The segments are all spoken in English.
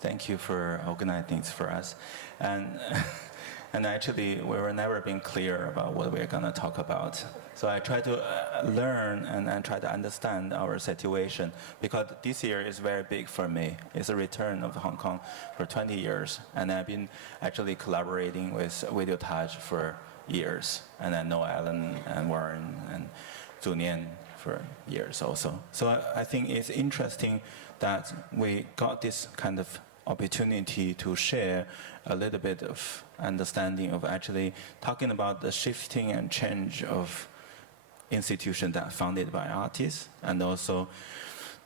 Thank you for organizing this for us. And actually, we were never being clear about what we're going to talk about. So I try to learn and try to understand our situation, because this year is very big for me. It's a return of Hong Kong for 20 years. And I've been actually collaborating with Videotage for years. And I know Alan and Warren and Nyen for years also. So I think it's interesting that we got this kind of opportunity to share a little bit of understanding of actually talking about the shifting and change of institutions that are founded by artists, and also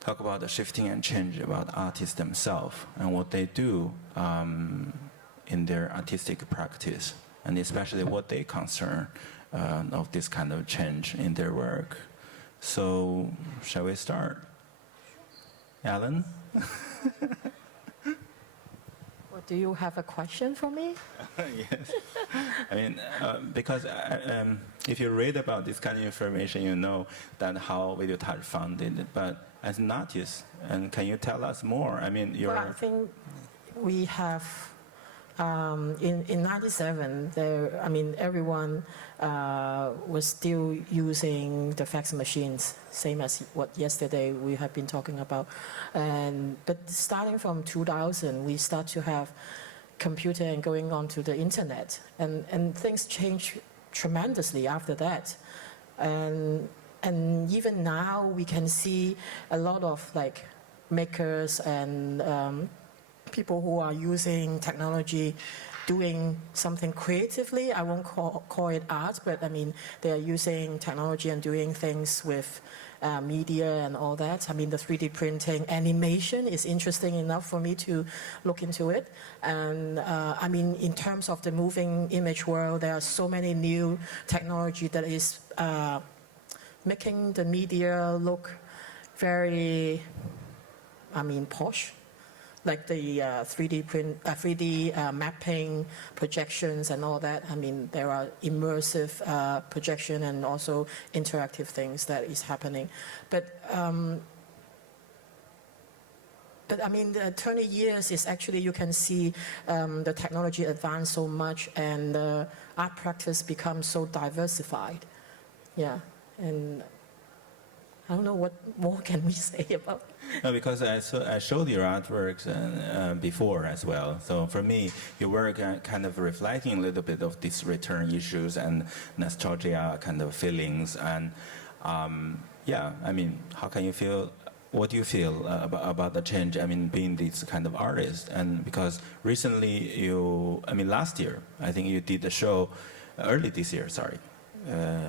talk about the shifting and change about artists themselves and what they do in their artistic practice, and especially what they concern of this kind of change in their work. So, shall we start? Alan? Do you have a question for me? Yes. I mean, because if you read about this kind of information, you know that how Videotage founded. But as an artist, and can you tell us more? I mean, Well, I think we have in '97. I mean, everyone was still using the fax machines, same as what yesterday we have been talking about. But starting from 2000, we start to have computer and going on to the internet, and things changed tremendously after that. And even now, we can see a lot of like makers and people who are using technology, doing something creatively. I won't call it art, but I mean, they are using technology and doing things with media and all that. I mean, the 3D printing, animation is interesting enough for me to look into it. And I mean, in terms of the moving image world, there are so many new technology that is making the media look very, I mean, posh. Like the 3D mapping, projections and all that. I mean, there are immersive projection and also interactive things that is happening. But I mean, the 20 years is actually, you can see the technology advance so much, and art practice becomes so diversified. Yeah, and I don't know what more can we say about. No, because I showed your artworks before as well. So for me, your work kind of reflecting a little bit of these return issues and nostalgia kind of feelings. And yeah, I mean, how can you feel? What do you feel about the change? I mean, being this kind of artist, and because recently I mean, last year, I think you did the show early this year. Sorry,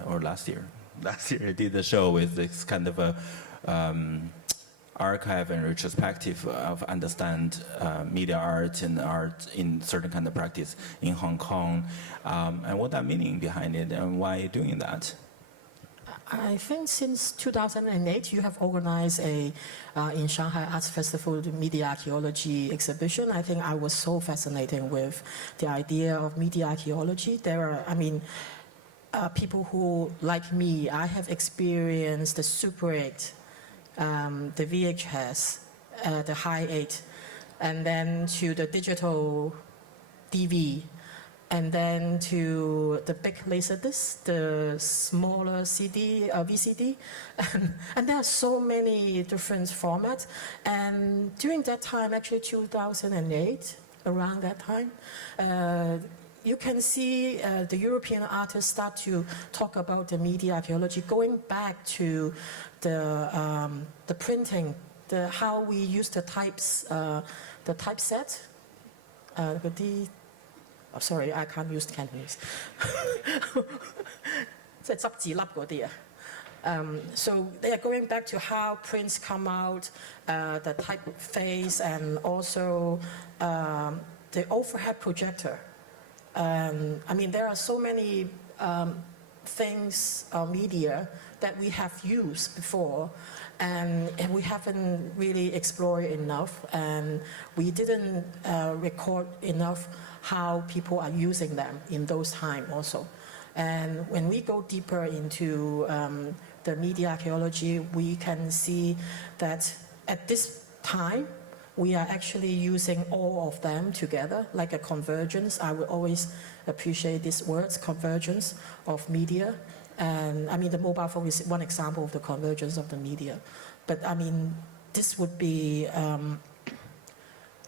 or last year. Last year you did the show with this kind of a archive and retrospective of understand media art and art in certain kind of practice in Hong Kong, and what that meaning behind it and why you're doing that. I think since 2008 you have organized in Shanghai Arts Festival the media archaeology exhibition. I think I was so fascinated with the idea of media archaeology. There are, I mean, people who, like me, I have experienced the Super 8, the VHS, the High 8, and then to the digital DV, and then to the big Laserdisc, the smaller CD, VCD, and there are so many different formats. And during that time, actually 2008, around that time, you can see the European artists start to talk about the media archaeology, going back to the printing, how we use the types, the typeset. Oh, sorry, I can't use Cantonese. So they are going back to how prints come out, the typeface, and also the overhead projector. I mean, there are so many things, media that we have used before, and we haven't really explored enough, and we didn't record enough how people are using them in those times also. And when we go deeper into the media archaeology, we can see that at this time, we are actually using all of them together, like a convergence. I would always appreciate these words, convergence of media. And I mean, the mobile phone is one example of the convergence of the media. But I mean, this would be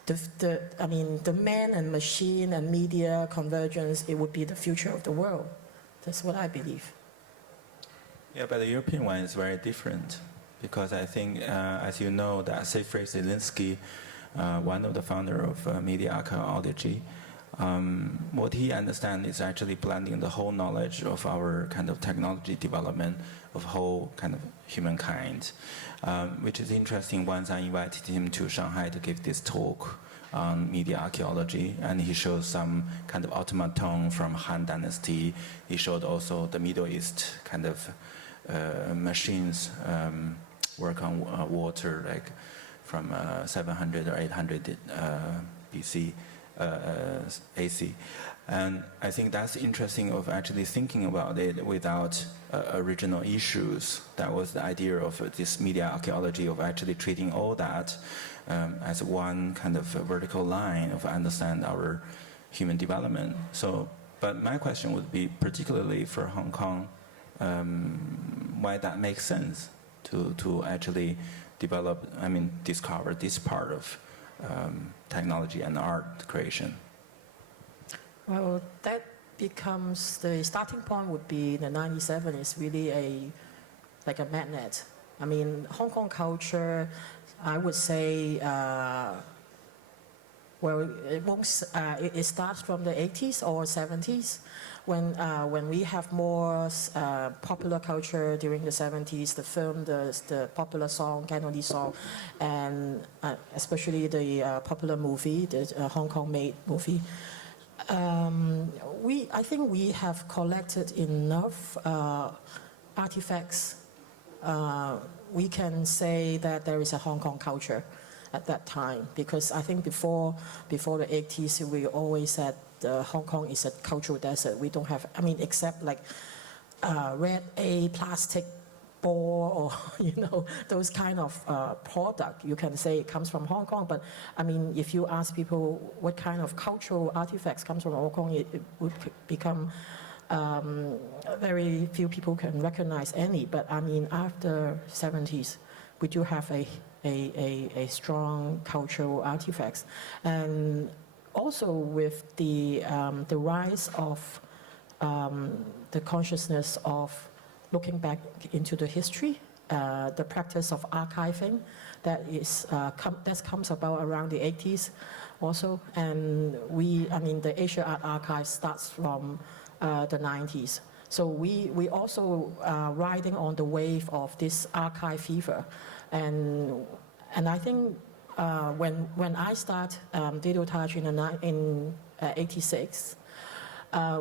the man and machine and media convergence. It would be the future of the world. That's what I believe. Yeah, but the European one is very different because I think, as you know, that Siegfried Zielinski, one of the founder of media archaeology, what he understands is actually blending the whole knowledge of our kind of technology development of whole kind of humankind, which is interesting. Once I invited him to Shanghai to give this talk on media archaeology, and he showed some kind of automaton from Han Dynasty. He showed also the Middle East kind of machines work on water, like from 700 or 800 BC. AC. And I think that's interesting of actually thinking about it without original issues. That was the idea of this media archaeology, of actually treating all that as one kind of vertical line of understand our human development. So, but my question would be particularly for Hong Kong, why that makes sense to actually develop, discover this part of technology and art creation? Well, that becomes the starting point would be the 97 is really like a magnet. I mean, Hong Kong culture, I would say, it starts from the 80s or 70s when we have more popular culture during the 70s, the film, the popular song, Cantonese song, and especially the popular movie, the Hong Kong-made movie. I think we have collected enough artifacts. We can say that there is a Hong Kong culture at that time, because I think before the 80s, we always said Hong Kong is a cultural desert. We don't have, except like red A plastic ball or, those kind of product, you can say it comes from Hong Kong. But if you ask people what kind of cultural artifacts comes from Hong Kong, it would become very few people can recognize any. But after 70s, we do have a strong cultural artifacts. And also with the rise of the consciousness of looking back into the history, the practice of archiving, that comes about around the 80s also. And the Asia Art Archive starts from the 90s. So we also riding on the wave of this archive fever. And I think when I start Videotage in 86,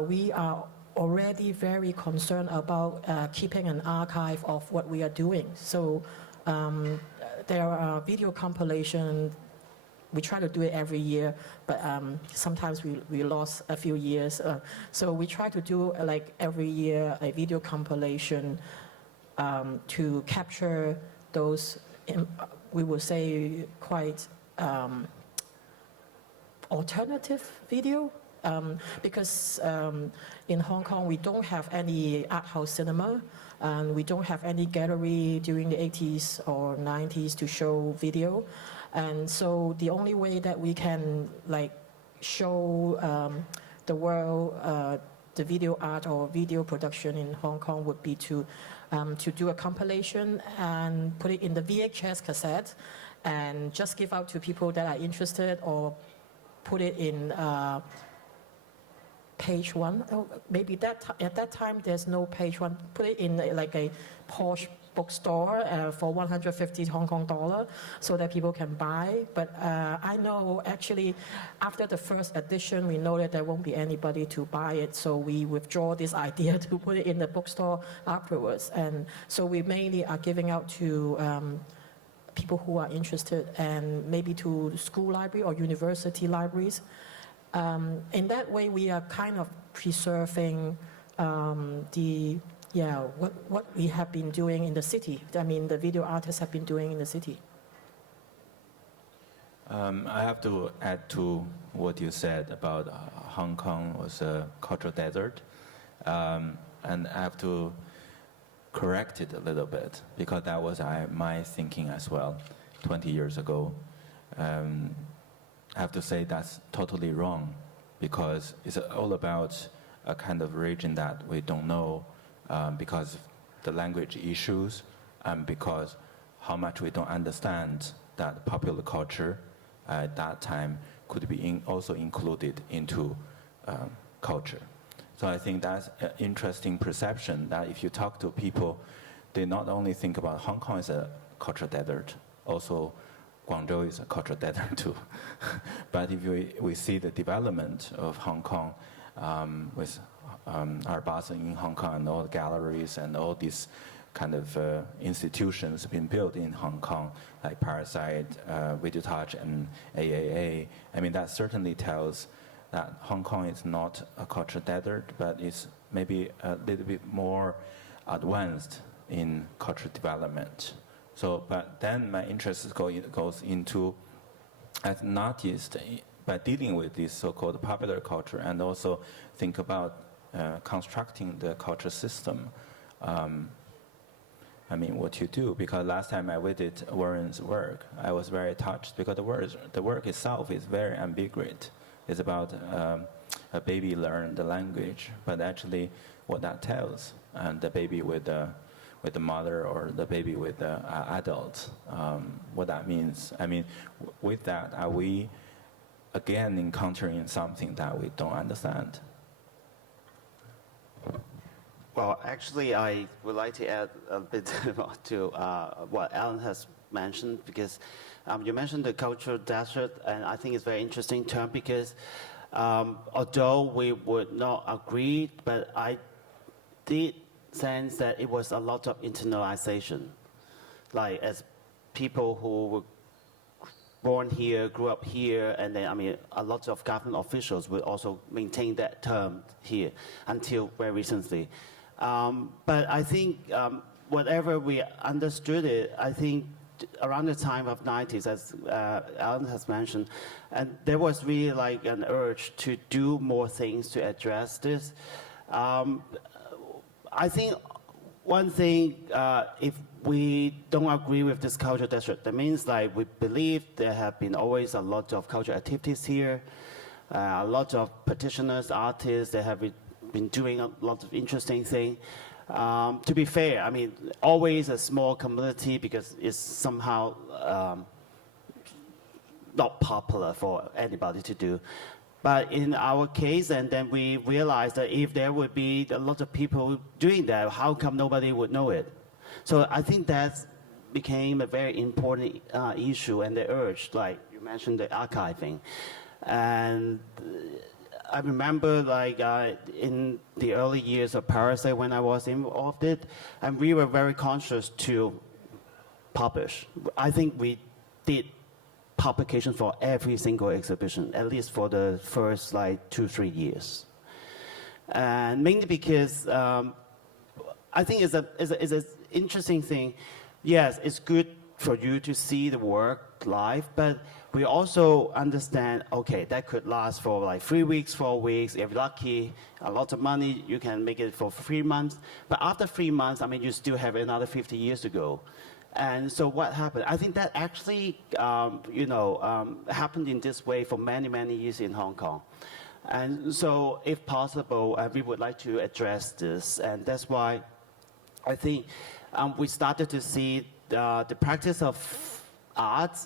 we are already very concerned about keeping an archive of what we are doing. So there are video compilation. We try to do it every year, but sometimes we lost a few years. So we try to do like every year a video compilation to capture those, we would say, quite alternative video. Because in Hong Kong, we don't have any art house cinema, and we don't have any gallery during the 80s or 90s to show video. And so the only way that we can show the world the video art or video production in Hong Kong would be to do a compilation and put it in the VHS cassette and just give out to people that are interested, or put it in page one. Oh, maybe at that time there's no page one. Put it in like a posh bookstore for 150 Hong Kong dollar so that people can buy. But I know actually after the first edition, we know that there won't be anybody to buy it. So we withdraw this idea to put it in the bookstore afterwards. And so we mainly are giving out to people who are interested, and maybe to school library or university libraries. In that way, we are kind of preserving what we have been doing in the city. The video artists have been doing in the city. I have to add to what you said about Hong Kong was a cultural desert. And I have to correct it a little bit because that was my thinking as well 20 years ago. I have to say that's totally wrong because it's all about a kind of region that we don't know because of the language issues and because how much we don't understand that popular culture at that time could be also included into culture. So I think that's an interesting perception that if you talk to people, they not only think about Hong Kong as a cultural desert, also Guangzhou is a cultural desert too. But if we see the development of Hong Kong with our Basel in Hong Kong and all the galleries and all these kind of institutions being built in Hong Kong, like Parasite, Videotage, and AAA, I mean, that certainly tells that Hong Kong is not a cultural desert, but it's maybe a little bit more advanced in cultural development. So, but then my interest goes into, as an artist, by dealing with this so-called popular culture and also think about constructing the culture system. I mean, what you do, because last time I visited Warren's work, I was very touched because the work itself is very ambiguous. It's about a baby learn the language, but actually what that tells, and the baby with the mother or the baby with the adult, what that means. I mean, with that, are we again encountering something that we don't understand? Well, actually, I would like to add a bit to what Alan has mentioned, because you mentioned the cultural desert, and I think it's a very interesting term because although we would not agree, but I did sense that it was a lot of internalization. Like as people who were born here, grew up here, and then, I mean, a lot of government officials would also maintain that term here until very recently. But I think whatever we understood it, I think around the time of 90s, as Alan has mentioned, and there was really like an urge to do more things to address this. I think one thing, if we don't agree with this culture desert, that means like we believe there have been always a lot of cultural activities here, a lot of practitioners, artists, they have been doing a lot of interesting things. To be fair, I mean, always a small community because it's somehow not popular for anybody to do. But in our case, and then we realized that if there would be a lot of people doing that, how come nobody would know it? So I think that became a very important issue, and the urge, like you mentioned, the archiving. And I remember like in the early years of Parasite when I was involved in it, and we were very conscious to publish. I think we did publication for every single exhibition, at least for the first like 2-3 years. And mainly because I think it's an interesting thing. Yes, it's good for you to see the work live, but we also understand, okay, that could last for like 3 weeks, 4 weeks. If you're lucky, a lot of money, you can make it for 3 months. But after 3 months, I mean, you still have another 50 years to go. And so what happened? I think that actually, happened in this way for many, many years in Hong Kong. And so if possible, we would like to address this. And that's why I think we started to see the practice of art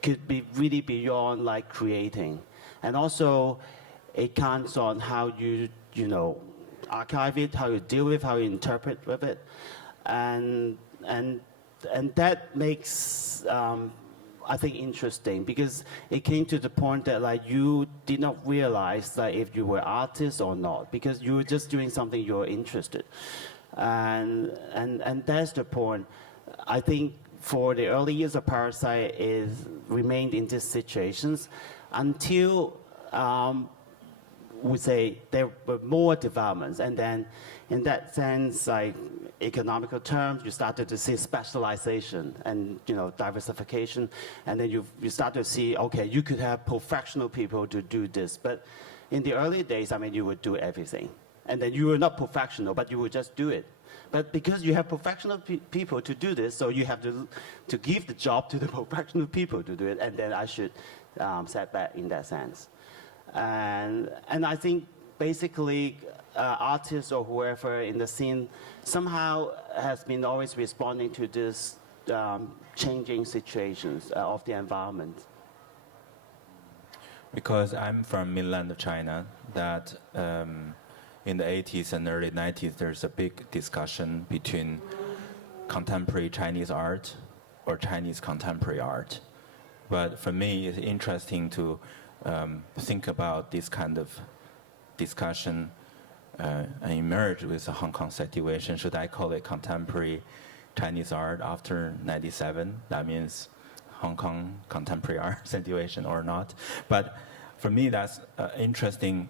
could be really beyond like creating. And also it counts on how you archive it, how you deal with, how you interpret with it. And that makes, I think, interesting because it came to the point that like you did not realize that if you were artist or not, because you were just doing something you were interested. And that's the point. I think for the early years of Parasite is remained in these situations until would say there were more developments. And then in that sense, like economical terms, you started to see specialization and diversification. And then you start to see, okay, you could have professional people to do this. But in the early days, I mean, you would do everything. And then you were not professional, but you would just do it. But because you have professional people to do this, so you have to give the job to the professional people to do it. And then I should set back in that sense. And I think basically artists or whoever in the scene somehow has been always responding to this changing situations of the environment. Because I'm from mainland of China, that in the 80s and early 90s, there's a big discussion between contemporary Chinese art or Chinese contemporary art. But for me, it's interesting to think about this kind of discussion and emerge with the Hong Kong situation. Should I call it contemporary Chinese art after 97? That means Hong Kong contemporary art situation or not. But for me, that's an interesting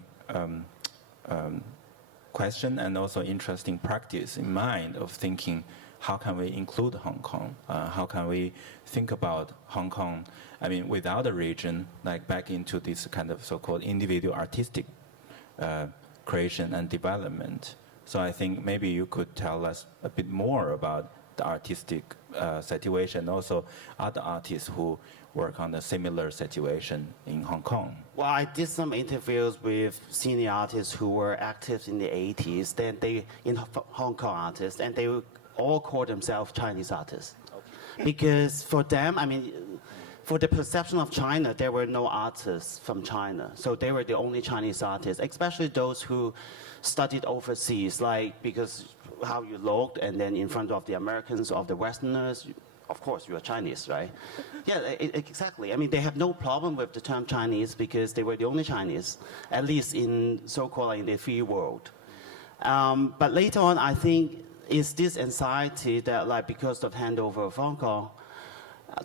question and also interesting practice in mind of thinking, how can we include Hong Kong? How can we think about Hong Kong, I mean, without a region, like back into this kind of so-called individual artistic creation and development. So I think maybe you could tell us a bit more about the artistic situation, also other artists who work on a similar situation in Hong Kong. Well, I did some interviews with senior artists who were active in the 80s, then Hong Kong artists, and they all call themselves Chinese artists. Okay. Because for them, I mean, for the perception of China, there were no artists from China. So they were the only Chinese artists, especially those who studied overseas, like because how you looked, and then in front of the Americans or the Westerners, of course, you are Chinese, right? Yeah, exactly. I mean, they have no problem with the term Chinese because they were the only Chinese, at least in so-called in the free world. But later on, I think it's this anxiety that, like, because of handover of Hong Kong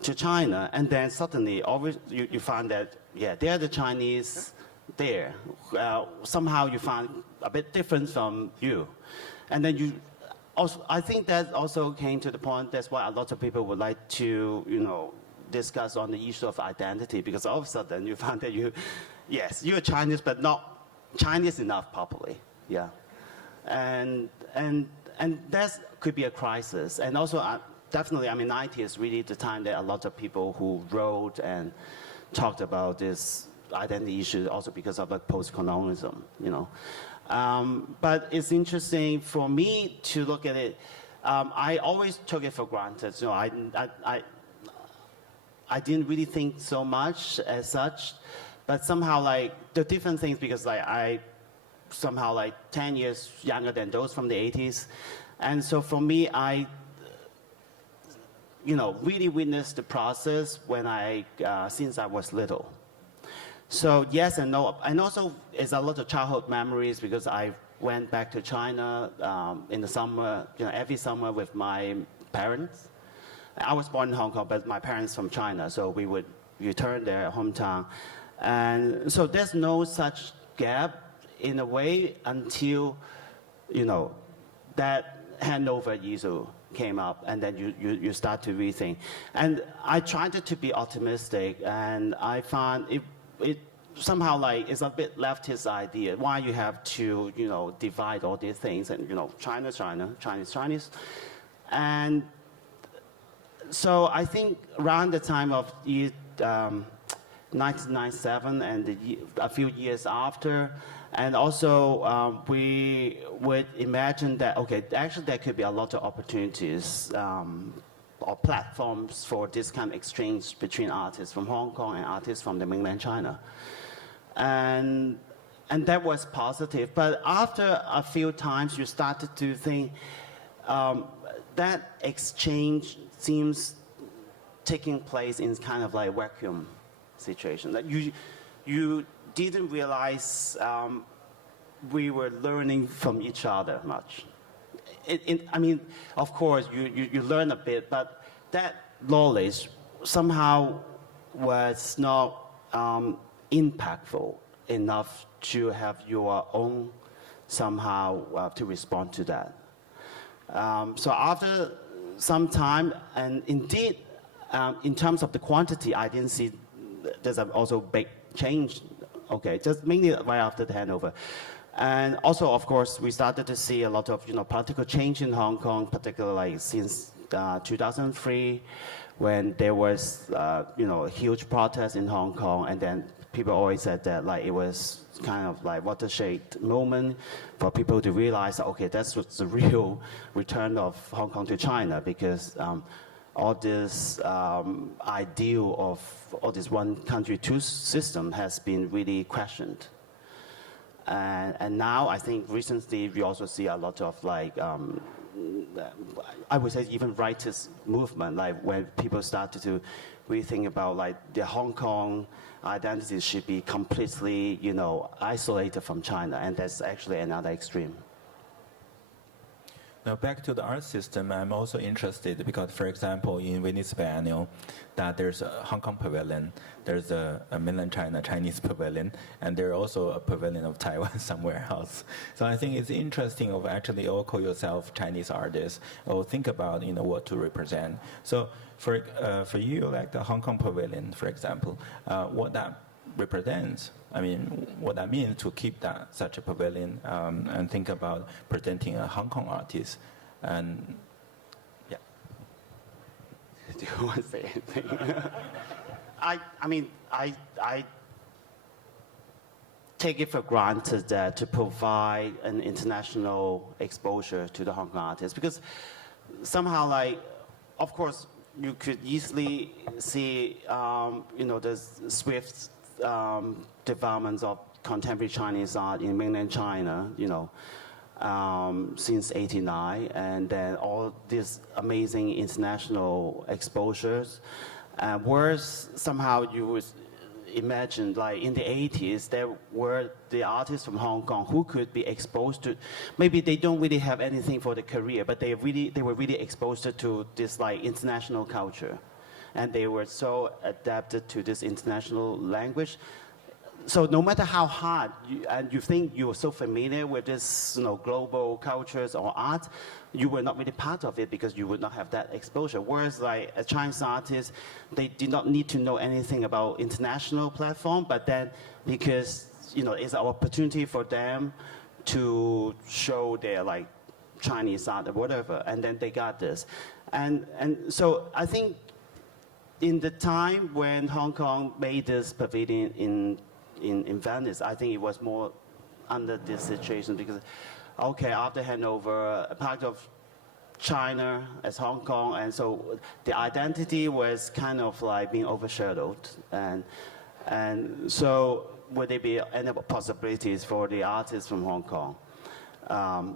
to China, and then suddenly, always you find that, yeah, they're the Chinese there. Somehow you find a bit different from you. And then you also, I think that also came to the point, that's why a lot of people would like to, discuss on the issue of identity, because all of a sudden you find that yes, you're Chinese, but not Chinese enough properly, yeah. And that could be a crisis. And also, definitely, I mean, 90 is really the time that a lot of people who wrote and talked about this identity issue, also because of like post-colonialism, But it's interesting for me to look at it. I always took it for granted. I didn't really think so much as such, but somehow like the different things, because like I somehow like 10 years younger than those from the 80s. And so for me, I really witnessed the process when since I was little. So yes and no, and also it's a lot of childhood memories because I went back to China in the summer, every summer with my parents. I was born in Hong Kong, but my parents from China, so we would return their hometown. And so there's no such gap in a way until, that handover issue came up, and then you start to rethink. And I tried to be optimistic, and I found it somehow like it's a bit leftist idea. Why you have to, divide all these things and, China, Chinese. And so I think around the time of 1997 and a few years after, and also we would imagine that, okay, actually there could be a lot of opportunities or platforms for this kind of exchange between artists from Hong Kong and artists from the mainland China. And that was positive. But after a few times, you started to think that exchange seems taking place in kind of like vacuum situation. That you didn't realize we were learning from each other much. I mean, of course, you learn a bit, but that knowledge somehow was not impactful enough to have your own somehow to respond to that. So after some time, and indeed, in terms of the quantity, I didn't see there's also big change. Okay, just mainly right after the handover. And also, of course, we started to see a lot of political change in Hong Kong, particularly since 2003, when there was huge protest in Hong Kong, and then people always said that like it was kind of like watershed moment for people to realize that, okay, that's what's the real return of Hong Kong to China, because all this ideal of all this one country, two system has been really questioned. And now I think recently we also see a lot of like, I would say even rightist movement, like when people started to rethink about like the Hong Kong identity should be completely, isolated from China, and that's actually another extreme. Now back to the art system, I'm also interested because, for example, in Venice Biennial, that there's a Hong Kong pavilion, there's a mainland China Chinese pavilion, and there's also a pavilion of Taiwan somewhere else. So I think it's interesting of actually all call yourself Chinese artists or think about what to represent. So for you, like the Hong Kong pavilion, for example, what that represents. I mean, what that means to keep that such a pavilion and think about presenting a Hong Kong artist. And yeah. Do you want to say anything? I take it for granted that to provide an international exposure to the Hong Kong artists, because somehow, like, of course, you could easily see, the swift developments of contemporary Chinese art in mainland China, since '89, and then all these amazing international exposures. Whereas somehow you would imagine, like in the '80s, there were the artists from Hong Kong who could be exposed to, maybe they don't really have anything for the career, but they were really exposed to this like international culture. And they were so adapted to this international language. So no matter how hard, you think you're so familiar with this global cultures or art, you were not really part of it because you would not have that exposure. Whereas like a Chinese artist, they did not need to know anything about international platform, but then because it's an opportunity for them to show their like Chinese art or whatever, and then they got this. And so I think in the time when Hong Kong made this pavilion in Venice, I think it was more under this situation because, okay, after handover, a part of China as Hong Kong, and so the identity was kind of like being overshadowed. And so would there be any possibilities for the artists from Hong Kong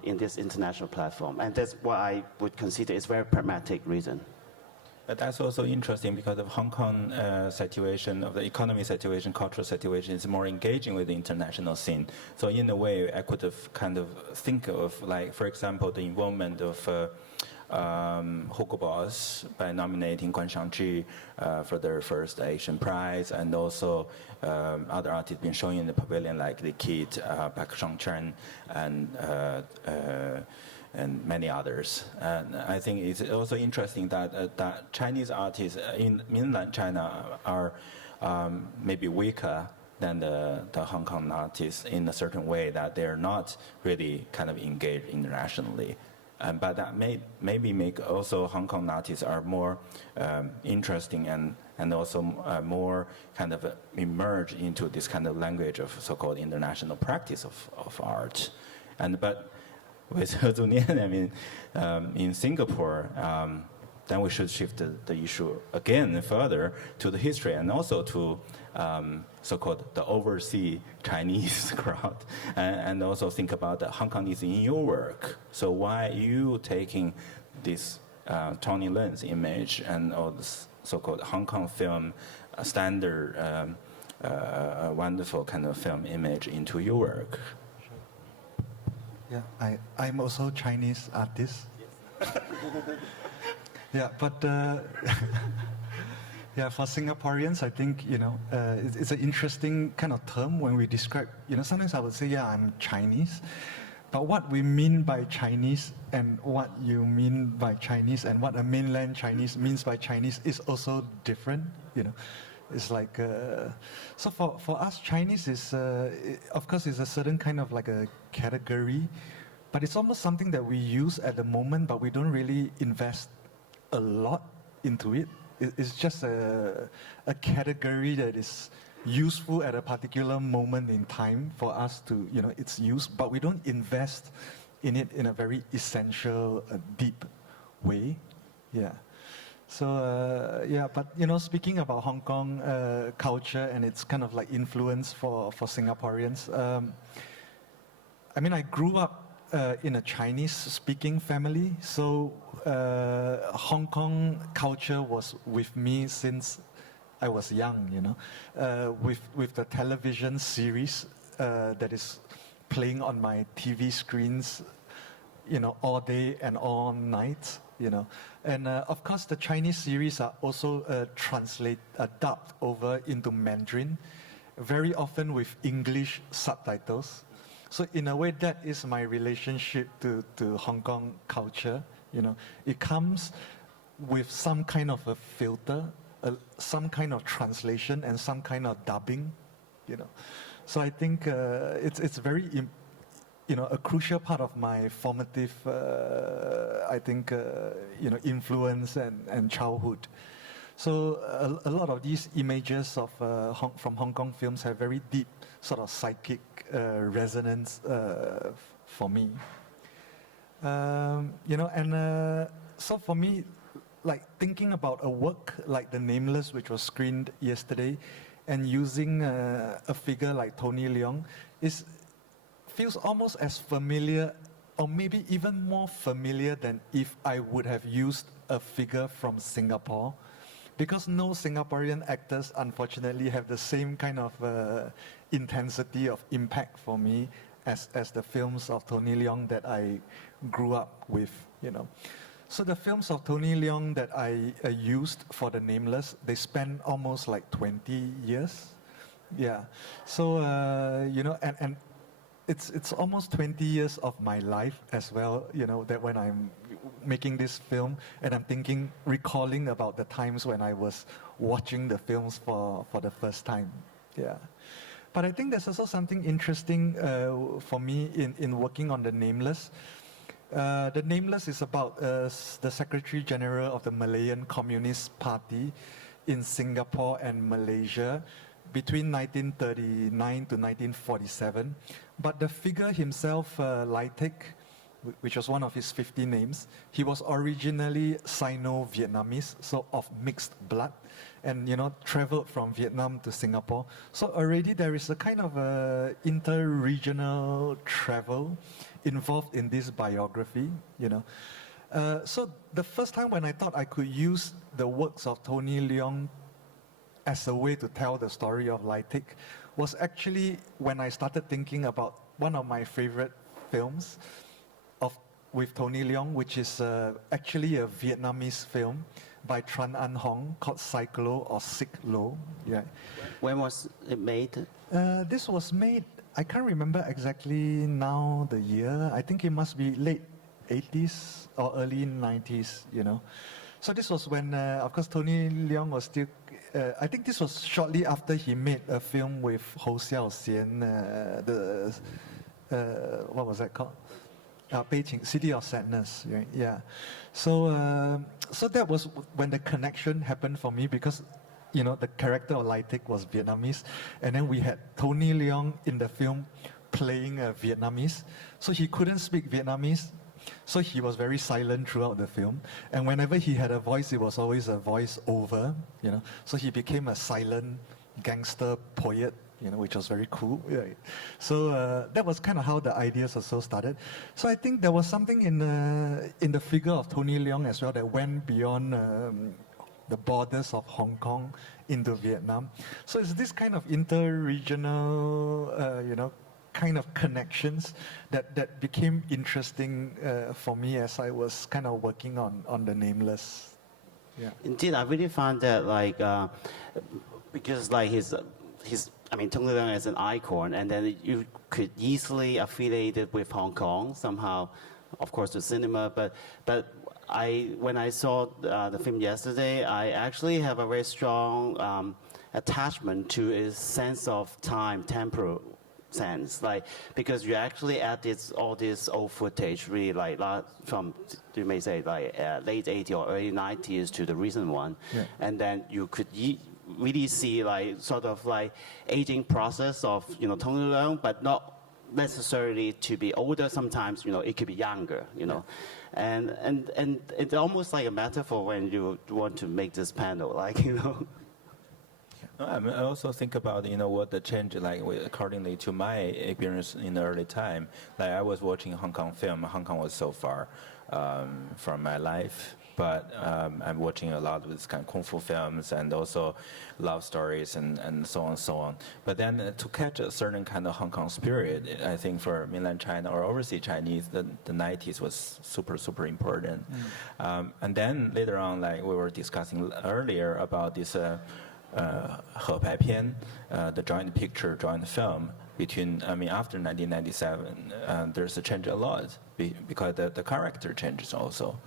in this international platform? And that's what I would consider is a very pragmatic reason. But that's also interesting because of Hong Kong situation, of the economy situation, cultural situation is more engaging with the international scene. So in a way, I could have kind of think of, like, for example, the involvement of Hugo Boss by nominating Guan Shangzhi for their first Asian Prize, and also other artists been showing in the pavilion like the Kid, Pak Shangchen, and many others. And I think it's also interesting that that Chinese artists in mainland China are maybe weaker than the Hong Kong artists in a certain way, that they're not really kind of engaged internationally. But that maybe make also Hong Kong artists are more interesting and also more kind of emerge into this kind of language of so-called international practice of art. But with Nyen, I mean, in Singapore, then we should shift the issue again further to the history and also to so-called the overseas Chinese crowd, and also think about the Hong Kongese in your work. So why you taking this Tony Leung's image and all this so-called Hong Kong film standard, wonderful kind of film image into your work? Yeah, I'm also Chinese artist. Yeah, but Yeah, for Singaporeans, I think, it's an interesting kind of term when we describe, sometimes I would say, yeah, I'm Chinese. But what we mean by Chinese and what you mean by Chinese and what a mainland Chinese means by Chinese is also different, It's like, so for us, Chinese is, of course, is a certain kind of like a category, but it's almost something that we use at the moment, but we don't really invest a lot into it. It's just a category that is useful at a particular moment in time for us to, its use, but we don't invest in it in a very essential, deep way. Yeah. So, but, speaking about Hong Kong culture and its kind of like influence for Singaporeans, I grew up in a Chinese-speaking family, so Hong Kong culture was with me since I was young, with the television series that is playing on my TV screens, all day and all night, And of course, the Chinese series are also dubbed over into Mandarin, very often with English subtitles. So in a way, that is my relationship to Hong Kong culture. It comes with some kind of a filter, some kind of translation, and some kind of dubbing. So I think it's very, a crucial part of my formative, influence and childhood. So a lot of these images of from Hong Kong films have very deep sort of psychic resonance for me. So for me, like thinking about a work like The Nameless, which was screened yesterday, and using a figure like Tony Leung feels almost as familiar, or maybe even more familiar than if I would have used a figure from Singapore. Because no Singaporean actors, unfortunately, have the same kind of intensity of impact for me as the films of Tony Leung that I grew up with, So the films of Tony Leung that I used for The Nameless, they span almost like 20 years. Yeah. So, and it's almost 20 years of my life as well, that when I'm making this film and I'm recalling about the times when I was watching the films for the first time. Yeah. But I think there's also something interesting for me in working on The Nameless. The Nameless is about the Secretary General of the Malayan Communist Party in Singapore and Malaysia between 1939 to 1947. But the figure himself, Lai Tek, which was one of his 50 names, he was originally Sino-Vietnamese, so of mixed blood, and traveled from Vietnam to Singapore. So already there is a kind of inter-regional travel involved in this biography, So the first time when I thought I could use the works of Tony Leung as a way to tell the story of Lai Tek was actually when I started thinking about one of my favorite films with Tony Leung, which is actually a Vietnamese film by Tran An Hong called Cyclo or Sick Lo. Yeah. When was it made? This was made, I can't remember exactly now the year. I think it must be late 80s or early 90s, So this was when, of course, Tony Leung was still, I think this was shortly after he made a film with Ho Xiaoxian, what was that called? Beijing, City of Sadness, right? Yeah. So that was when the connection happened for me because, the character of Lai Tek was Vietnamese, and then we had Tony Leung in the film playing Vietnamese, so he couldn't speak Vietnamese, so he was very silent throughout the film, and whenever he had a voice, it was always a voice over, so he became a silent gangster poet, which was very cool. Right? So that was kind of how the ideas also started. So I think there was something in the figure of Tony Leung as well that went beyond the borders of Hong Kong into Vietnam. So it's this kind of inter-regional, kind of connections that became interesting for me as I was kind of working on The Nameless. Yeah. Indeed, I really found that like because like his I mean Tony Leung is an icon, and then you could easily affiliate it with Hong Kong somehow, of course the cinema. But when I saw the film yesterday, I actually have a very strong attachment to his sense of time, temporal sense, like because you actually add all this old footage, really like from you may say like late 80s or early 90s to the recent one, Yeah. and then you could really see like sort of like aging process of Tony Leung, but not necessarily to be older. Sometimes it could be younger, and it's almost like a metaphor when you want to make this panel, like I mean, I also think about what the change like accordingly to my experience in the early time. Like I was watching Hong Kong film. Hong Kong was so far from my life, but I'm watching a lot of this kind of kung fu films and also love stories and so on and so on. But then to catch a certain kind of Hong Kong spirit, I think for mainland China or overseas Chinese, the 90s was super important. And then later on, like we were discussing earlier about this 合拍片, the joint picture, joint film between, I mean, after 1997, there's a change a lot because the character changes also,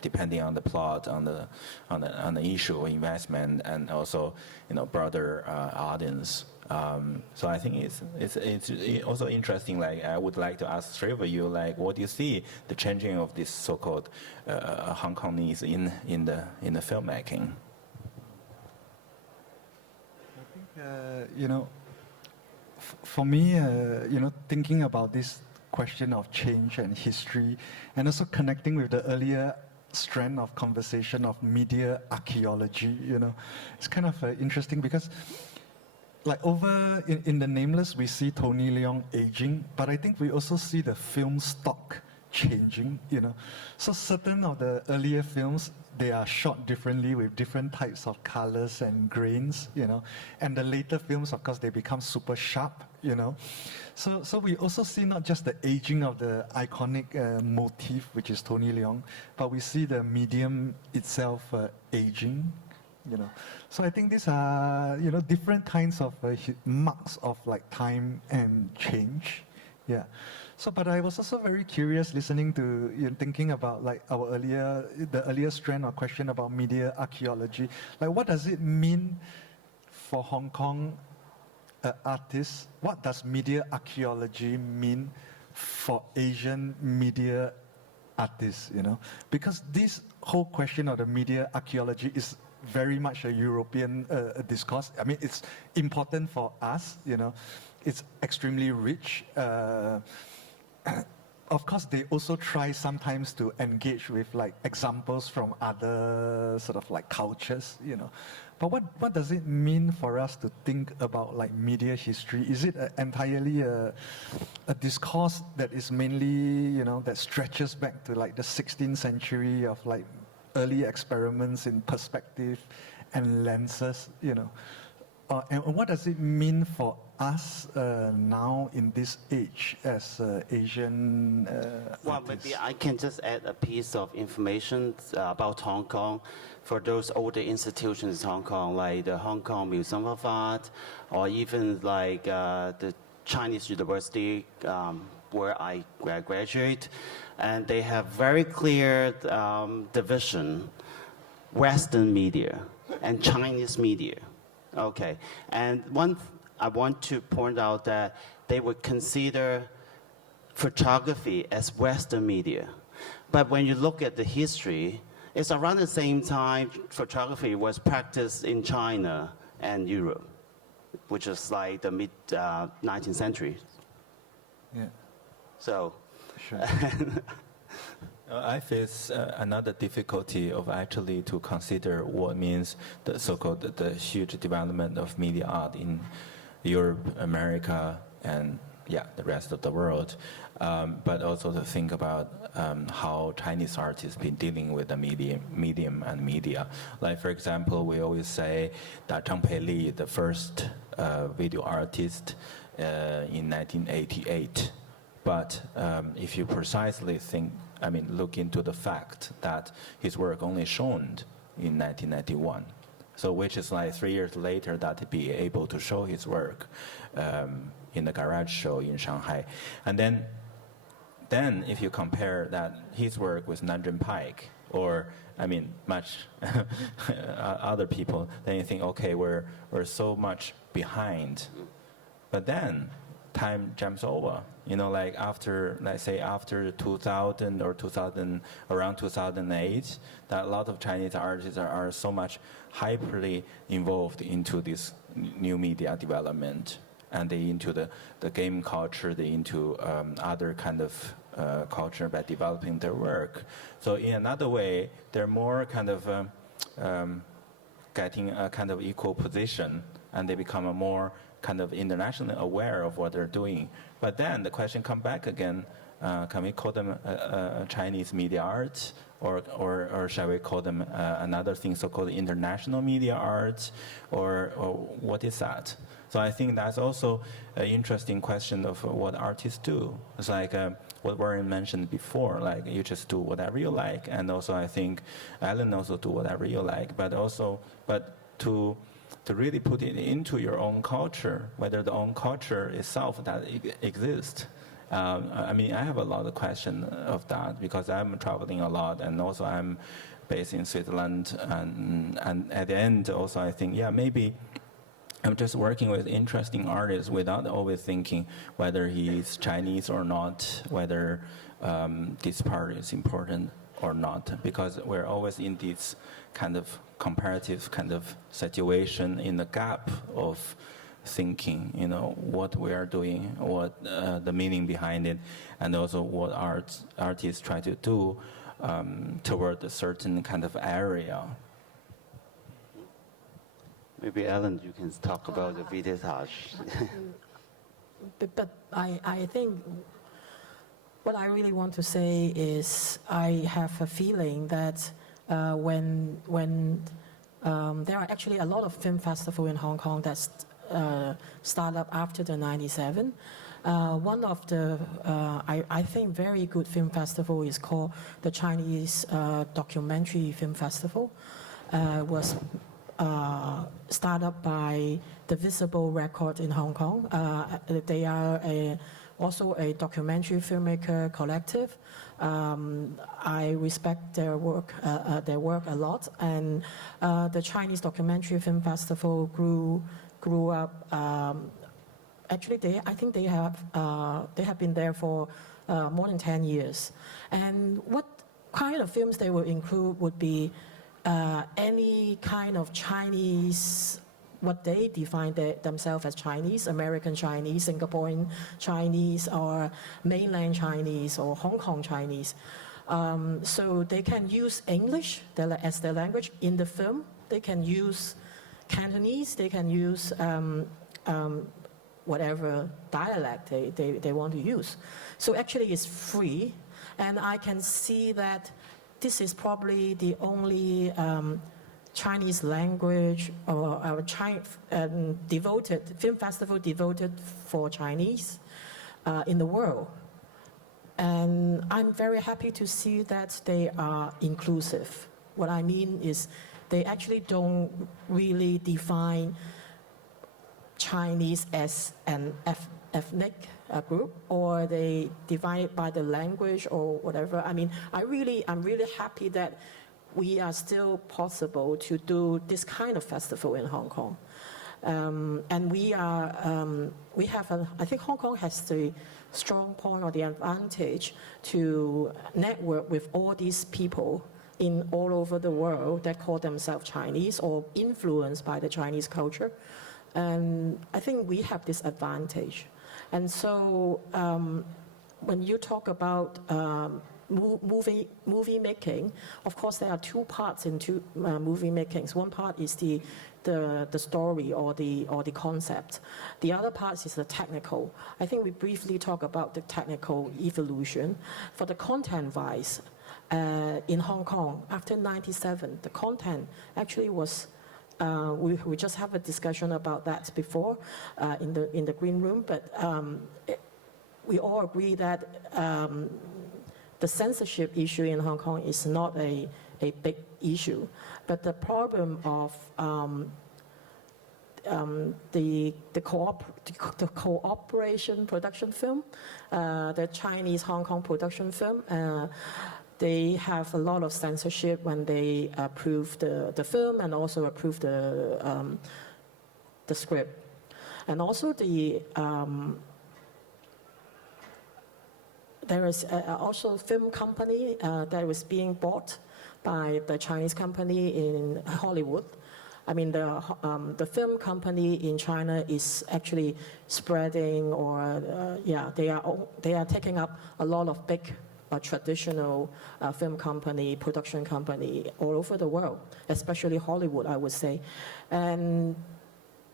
depending on the plot, on the issue, investment, and also broader audience. So I think it's also interesting. Like I would like to ask three of you, like, what do you see the changing of this so-called Hong Kongese in the filmmaking? For me, thinking about this question of change and history, and also connecting with the earlier strand of conversation of media archaeology, it's kind of interesting because, like over in the Nameless, we see Tony Leung aging, but I think we also see the film stock changing, So certain of the earlier films, they are shot differently with different types of colors and grains, And the later films, of course, they become super sharp, So we also see not just the aging of the iconic motif, which is Tony Leung, but we see the medium itself aging, So I think these are, different kinds of marks of like time and change, yeah. So, but I was also very curious listening to you, thinking about like the earlier strand or question about media archaeology. Like, what does it mean for Hong Kong artists? What does media archaeology mean for Asian media artists? Because this whole question of the media archaeology is very much a European discourse. I mean, it's important for us. It's extremely rich. Of course, they also try sometimes to engage with like examples from other sort of like cultures, But what does it mean for us to think about like media history? Is it entirely a discourse that is mainly, that stretches back to like the 16th century of like early experiments in perspective and lenses, And what does it mean for us now in this age as Asian Well, artists? maybe I can just add a piece of information about Hong Kong for those older institutions in Hong Kong, like the Hong Kong Museum of Art, or even like the Chinese University where I graduate, and they have very clear division, Western media and Chinese media. Okay, and I want to point out that they would consider photography as Western media. But when you look at the history, it's around the same time photography was practiced in China and Europe, which is like the mid-19th century. Yeah, So, sure. I face another difficulty of actually to consider what means the so-called the huge development of media art in Europe, America, and the rest of the world, but also to think about how Chinese artists been dealing with the medium and media. Like for example, we always say that Zhang Peili, the first video artist in 1988. But if you precisely think look into the fact that his work only shown in 1991. So which is like 3 years later that he'd be able to show his work in the garage show in Shanghai. And then if you compare that his work with Nanjun Pike or much other people, then you think, okay, we're so much behind. But then time jumps over. Like after, let's say after 2000 or around 2008, that a lot of Chinese artists are so much hyperly involved into this new media development, and they into the game culture, they into other kind of culture by developing their work. So in another way, they're more kind of getting a kind of equal position, and they become a more kind of internationally aware of what they're doing. But then the question comes back again, can we call them Chinese media arts, or shall we call them another thing, so-called international media arts, or what is that? So I think that's also an interesting question of what artists do. It's like what Warren mentioned before, like you just do whatever you like, and also I think Alan also do whatever you like, but to really put it into your own culture, whether the own culture itself that exists. I have a lot of questions of that because I'm traveling a lot, and also I'm based in Switzerland, and at the end also I think, maybe I'm just working with interesting artists without always thinking whether he's Chinese or not, whether this part is important or not, because we're always in this kind of comparative kind of situation in the gap of thinking, what we are doing, what the meaning behind it, and also what artists try to do toward a certain kind of area. Maybe Alan, you can talk about the Videotage. But I think what I really want to say is I have a feeling that when there are actually a lot of film festivals in Hong Kong that start up after the 97. One of the, I think, very good film festival is called the Chinese Documentary Film Festival. Was started up by the Visible Record in Hong Kong. They are also a documentary filmmaker collective. I respect their work a lot, and the Chinese Documentary Film Festival grew up. Actually, I think they have been there for more than 10 years. And what kind of films they will include would be any kind of Chinese, what they define themselves as Chinese, American Chinese, Singaporean Chinese, or mainland Chinese, or Hong Kong Chinese. So they can use English as their language in the film. They can use Cantonese. They can use whatever dialect they want to use. So actually it's free, and I can see that this is probably the only Chinese language or devoted film festival devoted for Chinese in the world. And I'm very happy to see that they are inclusive. What I mean is they actually don't really define Chinese as an ethnic group, or they define it by the language or whatever. I mean, I'm really happy that we are still possible to do this kind of festival in Hong Kong. And I think Hong Kong has the strong point or the advantage to network with all these people in all over the world that call themselves Chinese or influenced by the Chinese culture. And I think we have this advantage. And so when you talk about movie making, of course there are two parts into movie making. One part is the story or the concept. The other part is the technical. I think we briefly talk about the technical evolution. For the content-wise, in Hong Kong, after 97, the content actually was, we just have a discussion about that before in the green room, but we all agree that the censorship issue in Hong Kong is not a big issue, but the problem of the cooperation production film, the Chinese Hong Kong production film, they have a lot of censorship when they approve the film and also approve the script. And also there is also a film company that was being bought by the Chinese company in Hollywood. I mean, the film company in China is actually spreading, or they are taking up a lot of big traditional film company, production company all over the world, especially Hollywood, I would say, and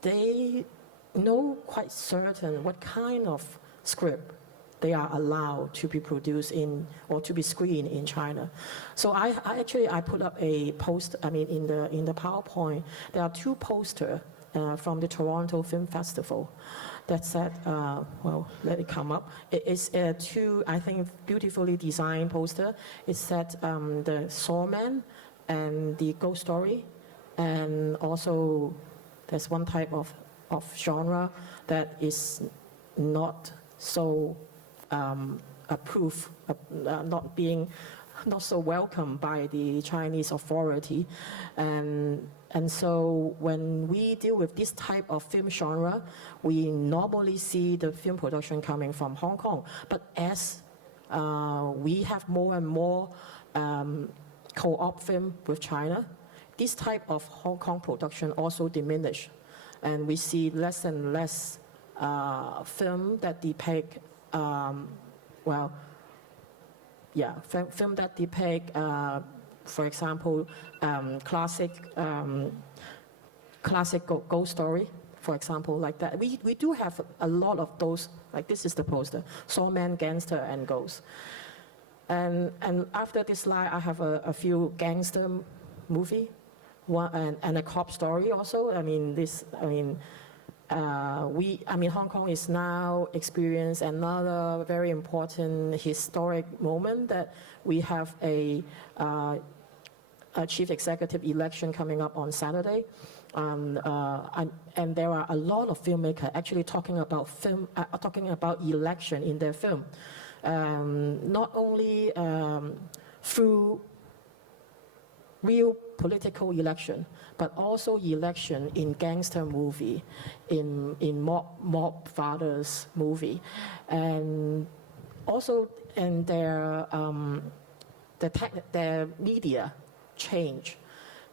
they know quite certain what kind of script they are allowed to be produced in or to be screened in China. So I actually put up a post. I mean, in the PowerPoint, there are two posters from the Toronto Film Festival that said, well, let it come up. It's two, I think, beautifully designed poster. It said the Sawman and the Ghost Story, and also there's one type of genre that is not so approved, not so welcome by the Chinese authority, and so when we deal with this type of film genre, we normally see the film production coming from Hong Kong. But as we have more and more co-op film with China, this type of Hong Kong production also diminish, and we see less and less film that depict film that depict, for example, classic ghost story, for example, like that. We do have a lot of those. Like this is the poster: Sawman, Gangster, and Ghost. And after this slide, I have a few gangster movie, and a cop story also. Hong Kong is now experiencing another very important historic moment that we have a chief executive election coming up on Saturday, and there are a lot of filmmakers actually talking about election in their film, not only through real political election, but also election in gangster movie, in mob fathers movie, and also in their media change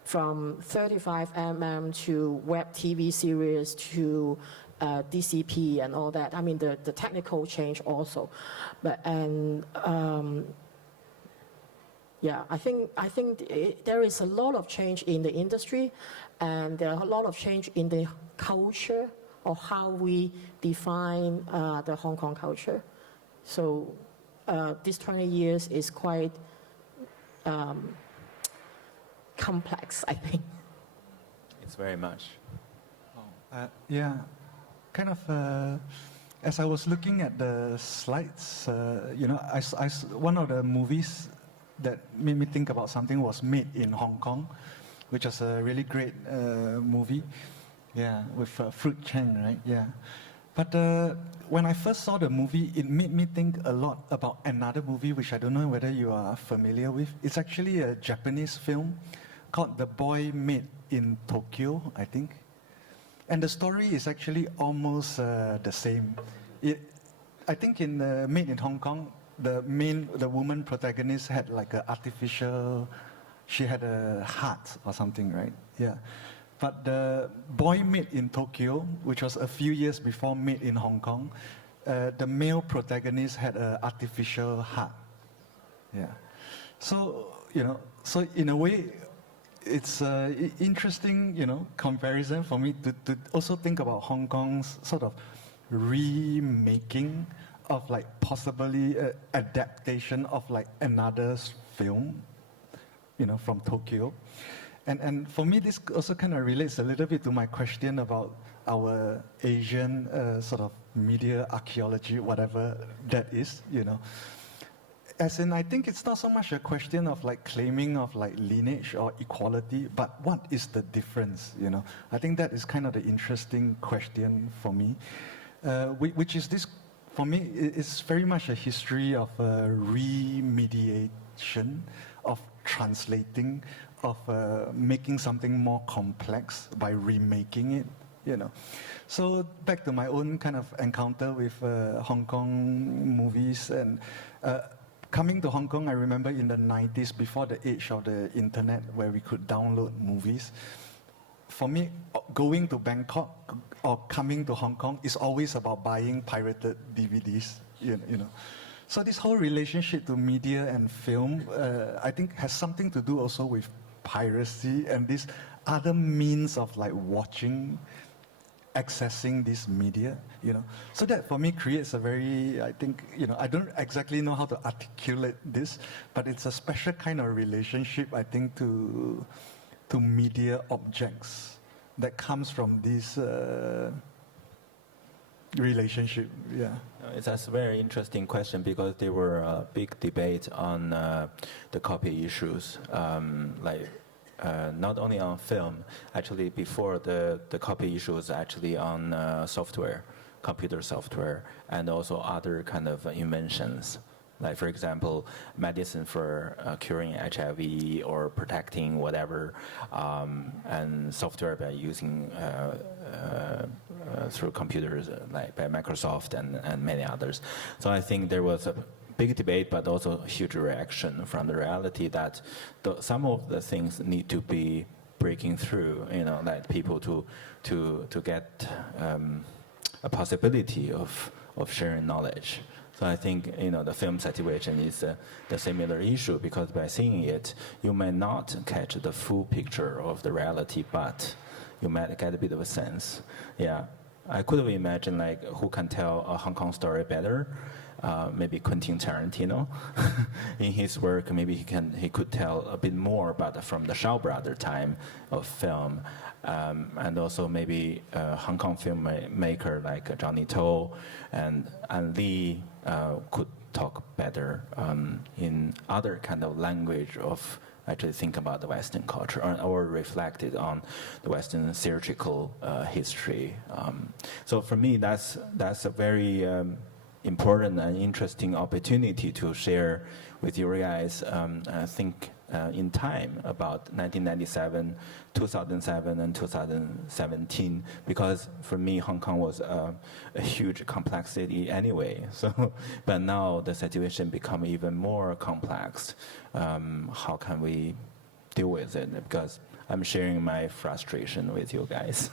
from 35 mm to web TV series to DCP and all that. I mean the technical change also, I think there is a lot of change in the industry, and there are a lot of change in the culture of how we define the Hong Kong culture. So this 20 years is quite complex, I think. It's very much. As I was looking at the slides, one of the movies that made me think about something was Made in Hong Kong, which was a really great movie, with Fruit Chang, right? Yeah. But when I first saw the movie, it made me think a lot about another movie, which I don't know whether you are familiar with. It's actually a Japanese film called The Boy Made in Tokyo, I think. And the story is actually almost the same. I think in Made in Hong Kong, the woman protagonist had like an artificial, she had a heart or something, right? Yeah. But the Boy Made in Tokyo, which was a few years before Made in Hong Kong, the male protagonist had an artificial heart. Yeah. So, so in a way, it's an interesting, comparison for me to also think about Hong Kong's sort of remaking of like possibly adaptation of like another film, from Tokyo. And for me, this also kind of relates a little bit to my question about our Asian sort of media archaeology, whatever that is, as in, I think it's not so much a question of like claiming of like lineage or equality, but what is the difference, you know? I think that is kind of the interesting question for me, which is this, for me, it's very much a history of remediation, of translating, of making something more complex by remaking it, you know. So back to my own kind of encounter with Hong Kong movies, and coming to Hong Kong, I remember in the 90s, before the age of the internet where we could download movies, for me, going to Bangkok or coming to Hong Kong is always about buying pirated DVDs, you know. So this whole relationship to media and film, I think has something to do also with piracy and this other means of like watching, accessing this media, you know. So that for me creates a very, I think, you know, I don't exactly know how to articulate this, but it's a special kind of relationship, I think, to media objects that comes from this relationship, yeah. It's a very interesting question because there were a big debate on the copy issues, not only on film, actually before the copy issues actually on software, computer software, and also other kind of inventions. Like, for example, medicine for curing HIV or protecting whatever, and software by using through computers, like by Microsoft and many others. So I think there was a big debate, but also a huge reaction from the reality that some of the things need to be breaking through, you know, like people to get a possibility of sharing knowledge. So I think, you know, the film situation is the similar issue, because by seeing it, you may not catch the full picture of the reality, but you might get a bit of a sense. Yeah, I could have imagined like who can tell a Hong Kong story better. Maybe Quentin Tarantino, in his work, maybe he could tell a bit more about from the Shaw Brother time of film, and also maybe Hong Kong filmmaker like Johnny To and Lee could talk better in other kind of language of actually think about the Western culture or reflected on the Western theatrical history. So for me, that's a very important and interesting opportunity to share with you guys. I think in time about 1997, 2007, and 2017, because for me Hong Kong was a huge complexity anyway. So, but now the situation become even more complex. How can we deal with it? Because I'm sharing my frustration with you guys.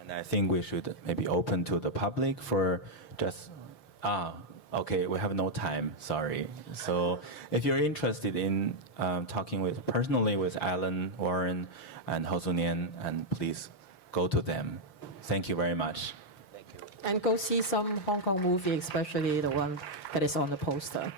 And I think we should maybe open to the public for just, okay, we have no time, sorry. So if you're interested in talking personally with Alan, Warren, and Nyen, and please go to them. Thank you very much. And go see some Hong Kong movie, especially the one that is on the poster.